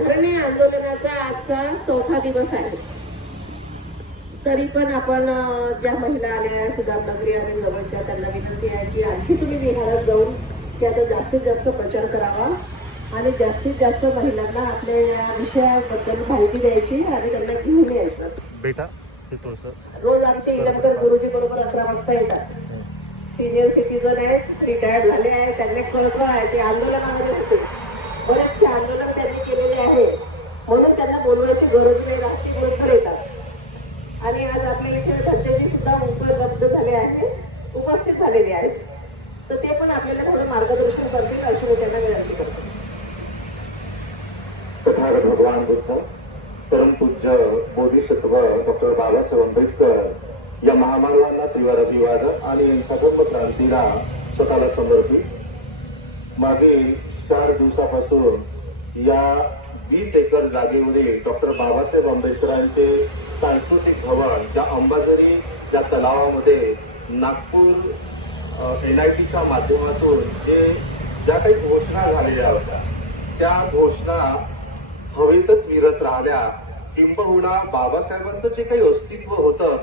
धरणे आंदोलनाचा आजचा 4था दिवस आहे. तरी पण आपण ज्या महिला आल्या सुधारनगरी आणि जवळच्या त्यांना विनंती आहे की आणखी तुम्ही विहारात जाऊन त्याचा जास्तीत जास्त प्रचार करावा आणि जास्तीत जास्त महिलांना आपल्या या विषयाबद्दल माहिती द्यायची आणि त्यांना घेऊन यायचं. बेटा रोज आमचे इलमकर गुरुजी बरोबर 11 वाजता येतात. सिनियर सिटीजन आहेत, रिटायर्ड झाले आहेत, त्यांना कळकळ आहे, ते आंदोलनामध्ये होते, बरेचसे आंदोलन त्यांनी केलेले आहे, म्हणून त्यांना बोलवायची गरज नाही राहते, बरोबर येतात. आणि आज आपल्या इथे धंदेजी सुद्धा उपलब्ध झाले आहेत, उपस्थित झालेले आहेत, तर ते पण आपल्याला थोडं मार्गदर्शन करतील अशी मी त्यांना विनंती करतो. तथागत भगवान बुद्ध परमपूज्य बोधिसत्व डॉक्टर बाबासाहेब आंबेडकर या महामानवांना त्रिवार अभिवादन आणि संकल्प क्रांतीला स्वतःला समर्पित. मागील 4 दिवसापासून या 20 एकर जागेवरील डॉक्टर बाबासाहेब आंबेडकरांचे सांस्कृतिक भवन ज्या अंबाझरी ज्या तलावामध्ये नागपूर NITच्या माध्यमातून ज्या काही घोषणा झालेल्या होत्या त्या घोषणा हवेतच विरत राहिल्या. किंबहुना बाबासाहेबांचं जे काही अस्तित्व होतं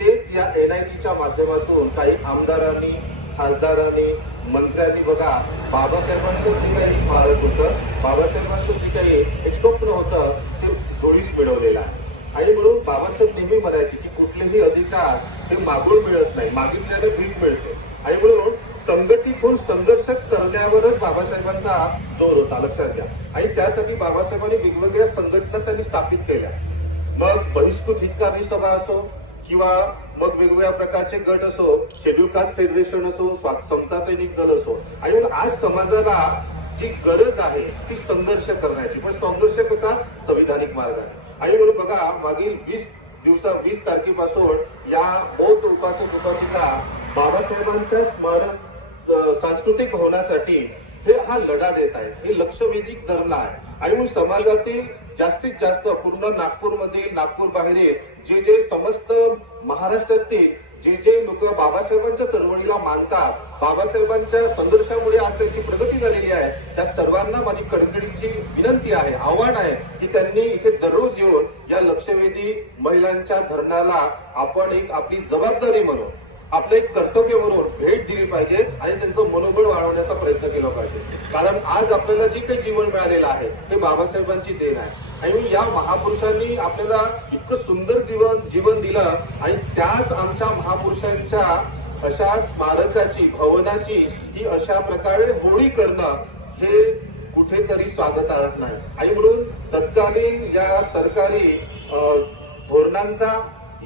तेच या NITच्या माध्यमातून काही आमदारांनी, खासदारांनी, मंत्र्यांनी बघा बाबासाहेबांचं जे काही स्मारक होतं, बाबासाहेबांचं जे काही एक स्वप्न होतं ते डोळीस मिळवलेलं आहे. आणि म्हणून बाबासाहेब नेहमी म्हणायचे की कुठलेही अधिकार हे मागून मिळत नाही, मागितल्याने भीक मिळते. आणि म्हणून संघटित होऊन संघर्ष करण्यावरच बाबासाहेबांचा जोर होता, लक्षात घ्या. आणि त्यासाठी बाबासाहेबांनी वेगवेगळ्या संघटना त्यांनी स्थापित केल्या. मग बहिष्कृत हितकारी सभा असो किंवा मग वेगवेगळ्या प्रकारचे गट असो, शेड्यूल कास्ट फेडरेशन असो, समता सैनिक दल असो. आणि म्हणून आज समाजाला जी गरज आहे ती संघर्ष करण्याची, पण संघर्ष कसा संविधानिक मार्गाने. आणि म्हणून बघा मागील 20 तारखेपासून या बौद्ध उपासक उपासिका बाबासाहेबांच्या स्मारक सांस्कृतिक भवनासाठी हा लढा देत आहे. हे लक्षवेधिक धरणं आहे. आणि म्हणून समाजातील जास्तीत जास्त पूर्ण नागपूरमधील, नागपूर बाहेरील जे समस्त महाराष्ट्रातील जे लोक बाबासाहेबांच्या चळवळीला मानतात, बाबासाहेबांच्या संघर्षामुळे आज त्यांची प्रगती झालेली आहे, त्या सर्वांना माझी कडकडीची विनंती आहे, आव्हान आहे की त्यांनी इथे दररोज येऊन या लक्षवेधी महिलांच्या धरणाला आपण एक आपली जबाबदारी म्हणून, आपलं एक कर्तव्य म्हणून भेट दिली पाहिजे आणि त्यांचं मनोबळ वाढवण्याचा प्रयत्न केला पाहिजे. कारण आज आपल्याला जे काही जीवन मिळालेलं आहे ते बाबासाहेबांची देण आहे. आणि या महापुरुषांनी आपल्याला इतकं सुंदर जीवन दिलं आणि त्याच आमच्या महापुरुषांच्या अशा स्मारकाची, भवनाची ही अशा प्रकारे होळी करणं हे कुठेतरी स्वागतार्ह नाही. आणि म्हणून तत्कालीन या सरकारी धोरणांचा,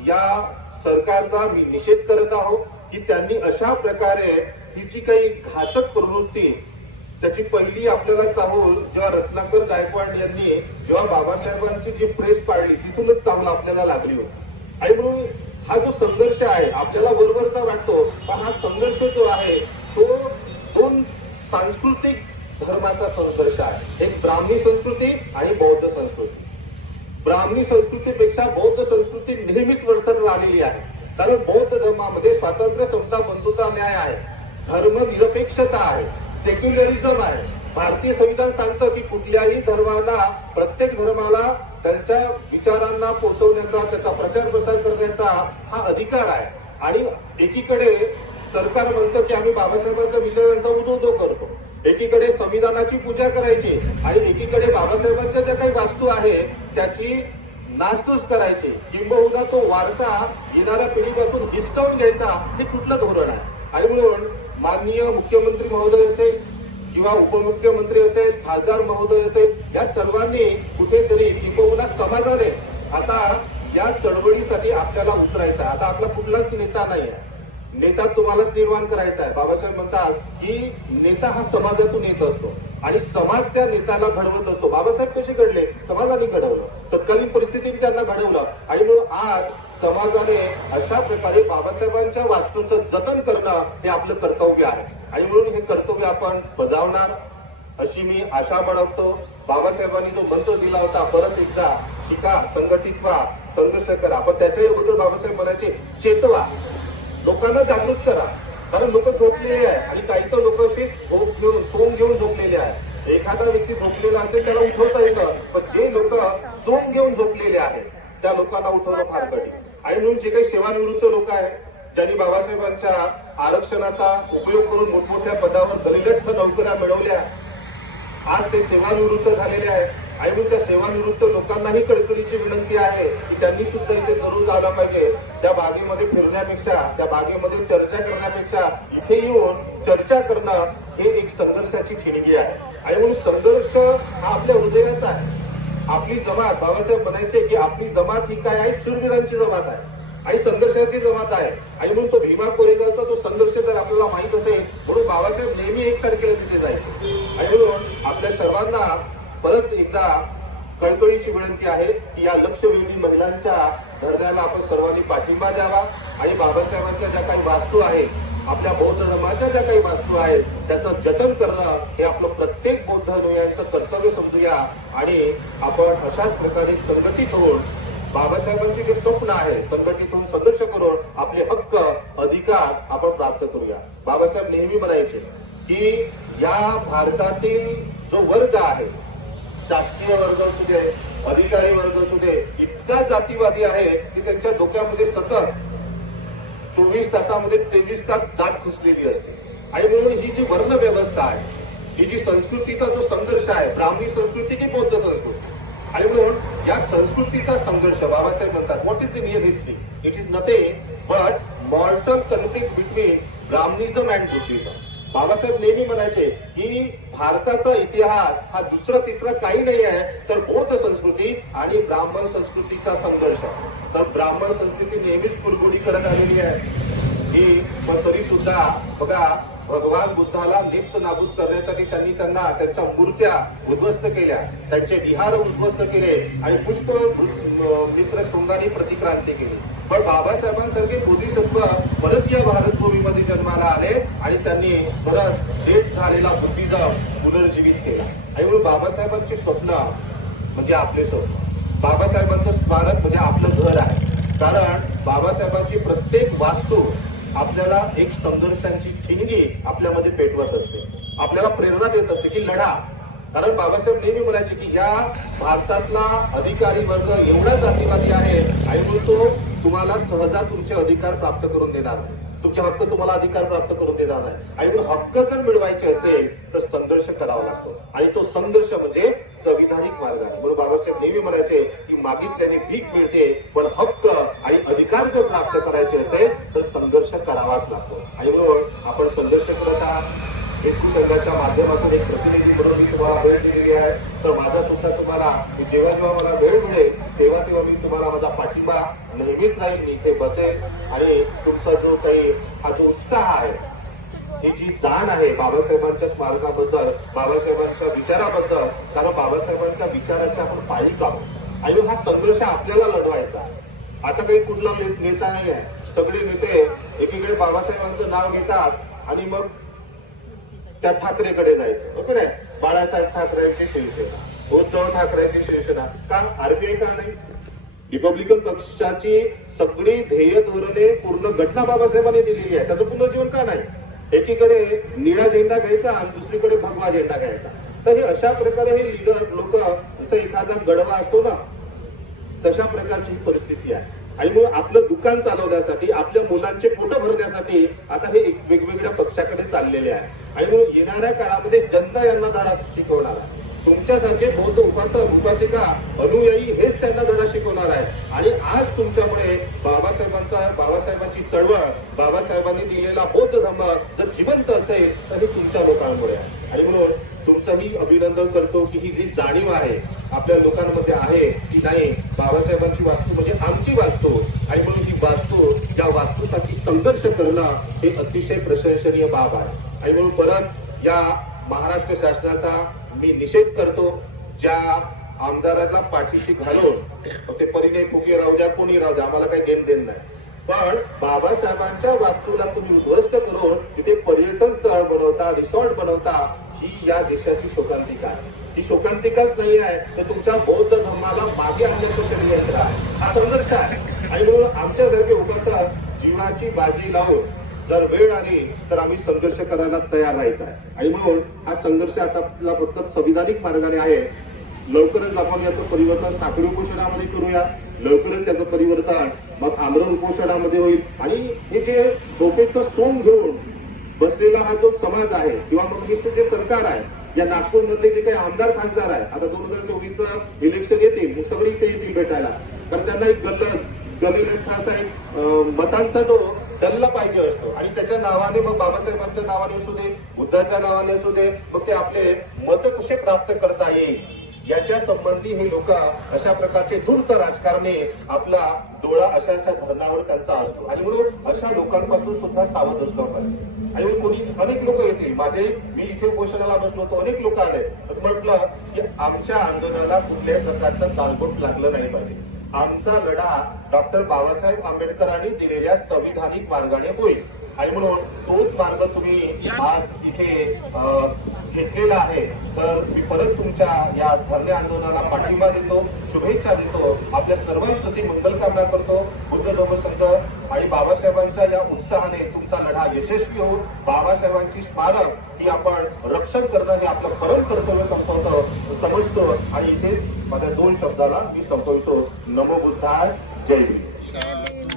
या सरकारचा मी निषेध करत आहोत की त्यांनी अशा प्रकारे ही जी काही घातक प्रवृत्ती, त्याची पहिली आपल्याला चाहूल जेव्हा रत्नाकर गायकवाड यांनी जेव्हा बाबासाहेबांची जी प्रेस पाळली तिथूनच चाहूल आपल्याला लागली होती. आणि म्हणून हा जो संघर्ष आहे आपल्याला वरवरचा वाटतो, पण हा संघर्ष जो आहे तो 2 सांस्कृतिक धर्माचा संघर्ष आहे. एक ब्राह्मणी संस्कृती आणि बौद्ध संस्कृती. ब्राह्मणी संस्कृतीपेक्षा बौद्ध संस्कृती नेहमीच वरचढ राहिलेली आहे. कारण बौद्ध धर्मामध्ये स्वातंत्र्य, समता, बंधुता, न्याय आहे, धर्मनिरपेक्षता आहे, सेक्युलरिझम आहे. भारतीय संविधान सांगतं की कुठल्याही धर्माला, प्रत्येक धर्माला त्यांच्या विचारांना पोहोचवण्याचा, त्याचा प्रचार प्रसार करण्याचा हा अधिकार आहे. आणि एकीकडे सरकार म्हणतं की आम्ही बाबासाहेबांच्या विचारांचा उदो करतो, एकीकडे संविधानाची पूजा करायची आणि एकीकडे बाबासाहेबांच्या ज्या काही वास्तू आहे त्याची नासधूस करायची, किंबहुना तो वारसा येणाऱ्या पिढीपासून हिसकावून घ्यायचा, हे कुठलं धोरण आहे. आणि म्हणून माननीय मुख्यमंत्री महोदय असेल किंवा उपमुख्यमंत्री असेल, खासदार महोदय असेल, या सर्वांनी कुठेतरी किंबहुना समाजाने आता या चळवळीसाठी आपल्याला उतरायचं आहे. आता आपला कुठलाच नेता नाही आहे, नेता तुम्हालाच निर्माण करायचा आहे. बाबासाहेब म्हणतात की नेता हा समाजातून येत असतो आणि समाज त्या नेत्याला घडवत असतो. बाबासाहेब कसे घडले? समाजाने घडवलं, तत्कालीन परिस्थितीने त्यांना घडवलं. आणि म्हणून आज समाजाने अशा प्रकारे बाबासाहेबांच्या वास्तूचं जतन करणं हे आपलं कर्तव्य आहे. आणि म्हणून हे कर्तव्य आपण बजावणार अशी मी आशा बाळगतो. बाबासाहेबांनी जो मंत्र दिला होता, परत एकदा शिका, संघटित व्हा, संघर्ष करा, पण त्याच्या अगोदर बाबासाहेब म्हणायचे चेतवा, लोकांना जागृत करा. कारण लोक झोपलेले आहे आणि काही तर लोक असे सोंग घेऊन झोपलेले आहे. एखादा व्यक्ती झोपलेला असेल त्याला उठवता येतं, पण जे लोक सोम घेऊन झोपलेले आहेत त्या लोकांना उठवणं फार कठीण. आणि म्हणून जे काही सेवानिवृत्त लोक आहेत, ज्यांनी बाबासाहेबांच्या आरक्षणाचा उपयोग करून मोठमोठ्या पदावर दलिलठ्ठ नोकऱ्या मिळवल्या, आज ते सेवानिवृत्त झालेले आहेत. आणि म्हणून त्या सेवानिवृत्त लोकांनाही कळकळीची विनंती आहे की त्यांनी सुद्धा इथे दररोज आलं पाहिजे. त्या बागेमध्ये फिरण्यापेक्षा, त्या बागेमध्ये चर्चा करण्यापेक्षा इथे येऊन चर्चा करणं हे एक संघर्षाची ठिणगी आहे. आणि म्हणून संघर्ष हा आपल्या हृदयाचा आहे. आपली जमात, बाबासाहेब म्हणायचे की आपली जमात ही काय आहे, शूरवीरांची जमात आहे आणि संघर्षाची जमात आहे. आणि म्हणून तो भीमा कोरेगावचा जो संघर्ष जर आपल्याला माहित असेल, म्हणून बाबासाहेब नेहमी 1 तारखेला तिथे जायचे. आणि म्हणून आपल्या सर्वांना परत एकदा कळकळीची विनंती आहे की या लक्षवेधी महिलांच्या धरण्याला आपण सर्वांनी पाठिंबा द्यावा आणि बाबासाहेबांच्या ज्या काही वास्तू आहेत, आपल्या बौद्ध धर्माच्या ज्या काही वास्तू आहेत त्याचं जतन करणं हे आपलं प्रत्येक बौद्ध अनुयायांचं कर्तव्य समजूया. आणि आपण अशाच प्रकारे संघटित होऊन बाबासाहेबांचे जे स्वप्न आहे संघटित होऊन संघर्ष करून आपले हक्क अधिकार आपण प्राप्त करूया. बाबासाहेब नेहमी म्हणायचे की या भारतातील जो वर्ग आहे, शासकीय वर्ग असू दे, अधिकारी वर्ग असू दे, इतका जातीवादी आहे की त्यांच्या डोक्यामध्ये सतत 24 तासामध्ये 23 तास जात घुसलेली असते. आणि म्हणून ही जी वर्ण व्यवस्था आहे, ही जी संस्कृतीचा जो संघर्ष आहे, ब्राह्मणी संस्कृती की बौद्ध संस्कृती, आणि म्हणून या संस्कृतीचा संघर्ष बाबासाहेब म्हणतात, what is the real history? It is nothing but mortal conflict between Brahminism and Buddhism. Babasaheb नेहमी म्हणायचे की भारताचा इतिहास हा दुसरा तिसरा काही नाही आहे तर बौद्ध संस्कृती आणि ब्राह्मण संस्कृतीचा संघर्ष. तर ब्राह्मण संस्कृती नेहमीच कुरघोडी करत आलेली आहे ही, पण तरी सुद्धा बघा भगवान बुद्धाला निस्त नाबूद करण्यासाठी त्यांना त्यांच्या मूर्त्या उद्ध्वस्त केल्या, त्यांचे विहार उद्ध्वस्त केले आणि पुष्प मित्र शृंगाने प्रतिक्रांती केली. पण बाबासाहेबांसारखे बोधिसत्व परत या भारतभूमीमध्ये जन्माला आले आणि त्यांनी परत देश झालेला बुद्धिझम पुनर्जीवित केला. आणि म्हणून बाबासाहेबांचे स्वप्न म्हणजे आपले स्वप्न, बाबासाहेबांचं स्मारक म्हणजे आपलं घर आहे. कारण बाबासाहेबांची प्रत्येक वास्तू आपल्याला एक संघर्षांची ठिणगी आपल्यामध्ये पेटवत असते, आपल्याला प्रेरणा देत असते की लढा. कारण बाबासाहेब नेहमी म्हणायचे की या भारतातला अधिकारी वर्ग एवढा जातीवादी आहे आणि म्हणून तो तुम्हाला सहजा तुमचे अधिकार प्राप्त करून देणार नाही, तुमचे हक्क तुम्हाला अधिकार प्राप्त करून देणार नाही. आणि म्हणून हक्क जर मिळवायचे असेल तर संघर्ष करावा लागतो आणि तो संघर्ष म्हणजे संविधानिक मार्गाने. म्हणून बाबासाहेब नेहमी म्हणायचे की मागितल्याने भीक मिळते, पण हक्क आणि अधिकार जर प्राप्त करायचे असेल तर संघर्ष करावाच लागतो. आणि म्हणून आपण संघर्ष करत आहात. हिंदू संघाच्या माध्यमातून एक प्रतिनिधी म्हणून मी तुम्हाला वेळ दिलेली आहे, तर माझा सुद्धा तुम्हाला जेव्हा मला वेळ मिळेल तेव्हा मी तुम्हाला माझा पाठिंबा नेहमीच राहील. मी इथे बसेल आणि तुमचा जो काही हा जो उत्साह आहे, ही जी जाण आहे बाबासाहेबांच्या स्मारकाबद्दल, बाबासाहेबांच्या विचाराबद्दल, कारण बाबासाहेबांच्या विचाराच्या आपण पायी आहोत आणि हा संघर्ष आपल्याला लढवायचा. आता काही कुठला नेता नाही आहे, सगळे नेते एकीकडे बाबासाहेबांचं नाव घेतात आणि मग त्या ठाकरेकडे जायचं. ओके नाही, बाळासाहेब ठाकरेंची शिवसेना, उद्धव ठाकरेंची शिवसेना, का आरबीआय का नाही? रिपब्लिकन पक्षाची सगळी ध्येय धोरणे पूर्ण घटना बाबासाहेबांनी दिलेली आहे, त्याचं पुनर्जीवन का नाही? एकीकडे निळा झेंडा घ्यायचा आणि दुसरीकडे भगवा झेंडा घ्यायचा. तर हे अशा प्रकारे हे लीडर लोक, जसं एखादा गडवा असतो ना, तशा प्रकारची ही परिस्थिती आहे. आणि मग आपलं दुकान चालवण्यासाठी, आपल्या मुलांचे पोट भरण्यासाठी आता हे वेगवेगळ्या पक्षाकडे चाललेले आहे. आणि मग येणाऱ्या काळामध्ये जनता यांना धडा शिकवणार आहे. तुमच्यासारखे बौद्ध उपासक उपासिका अनुयायी हेच त्यांना धडा शिकवणार आहे. आणि आज तुमच्यामुळे बाबासाहेबांची चळवळ, बाबासाहेबांनी दिलेला बौद्ध धर्म जर जिवंत असेल तर हे तुमच्या लोकांमुळे आहे. आणि म्हणून तुमचंही अभिनंदन करतो की ही जी जाणीव आहे आपल्या लोकांमध्ये आहे की नाही, बाबासाहेबांची वास्तू म्हणजे आमची वास्तू, आणि म्हणून ही वास्तू, या वास्तूसाठी संघर्ष करणं हे अतिशय प्रशंसनीय बाब आहे. आणि म्हणून परत या महाराष्ट्र शासनाचा मी निषेध करतो, ज्या आमदारांना पाठीशी घालून ते परिणय फुके राहू द्या, कोणी राहू द्या, आम्हाला काही घेण देण नाही, पण बाबासाहेबांच्या वास्तूला तुम्ही उद्ध्वस्त करून तिथे पर्यटन स्थळ बनवता, रिसॉर्ट बनवता, ही या देशाची शोकांतिका आहे. ही शोकांतिकाच नाही आहे तर तुमच्या बौद्ध धर्माला मागे आणण्याचं षडयंत्र आहे, हा संघर्ष आहे. आणि म्हणून आमच्यासारखे उपासक जीवाची बाजी लावून जर वेळ आली तर आम्ही संघर्ष करायला तयार राहायचा आहे. आणि म्हणून हा संघर्ष आता आपला फक्त संविधानिक मार्गाने आहे. लवकरच आपण याचं परिवर्तन साखळी उपोषणामध्ये करूया. लवकरच त्याचं परिवर्तन मग आमरण उपोषणामध्ये होईल. आणि हे जे झोपेचं सोंग घेऊन बसलेला हा जो समाज आहे किंवा मग हे जे सरकार आहे, या नागपूरमधले जे काही आमदार खासदार आहे, आता 2024चं इलेक्शन येतील, मग सगळे इथे येतील भेटायला. कारण त्यांना एक गल्लठा असा एक मतांचा जो दल्ल पाहिजे असतो. आणि त्याच्या नावाने मग बाबासाहेबांच्या नावाने असू दे, बुद्धाच्या नावाने असू दे, मग ते आपले मत कसे प्राप्त करता येईल याच्या संबंधी हे लोक अशा प्रकारचे धूर्त राजकारणी आपला डोळा अशा धरणावर त्यांचा असतो. आणि म्हणून अशा लोकांपासून सुद्धा सावध असलं पाहिजे. आणि कोणी अनेक लोक येतील, मी इथे उपोषणाला बसलो होतो, अनेक लोक आले, म्हटलं की आमच्या आंदोलनाला कुठल्याही प्रकारचं तालबोट लागलं नाही पाहिजे. आमचा लढा डॉक्टर बाबासाहेब आंबेडकरांनी दिलेल्या संविधानिक मार्गाने होईल. आणि म्हणून तोच मार्ग तुम्ही आज इथे घेतलेला आहे. तर मी परत तुमच्या या धरणे आंदोलनाला पाठिंबा देतो, शुभेच्छा देतो, आपल्या सर्वांप्रती मंगलकामना करतो. बुद्ध धर्म संघ आणि बाबासाहेबांच्या या उत्साहाने तुमचा लढा यशस्वी होऊन बाबासाहेबांची स्मारक ही आपण रक्षण करणं हे आपलं परम कर्तव्य समजतो. आणि इथे माझ्या 2 शब्दाला मी संपवितो. नमो बुद्धाय, जय भीम.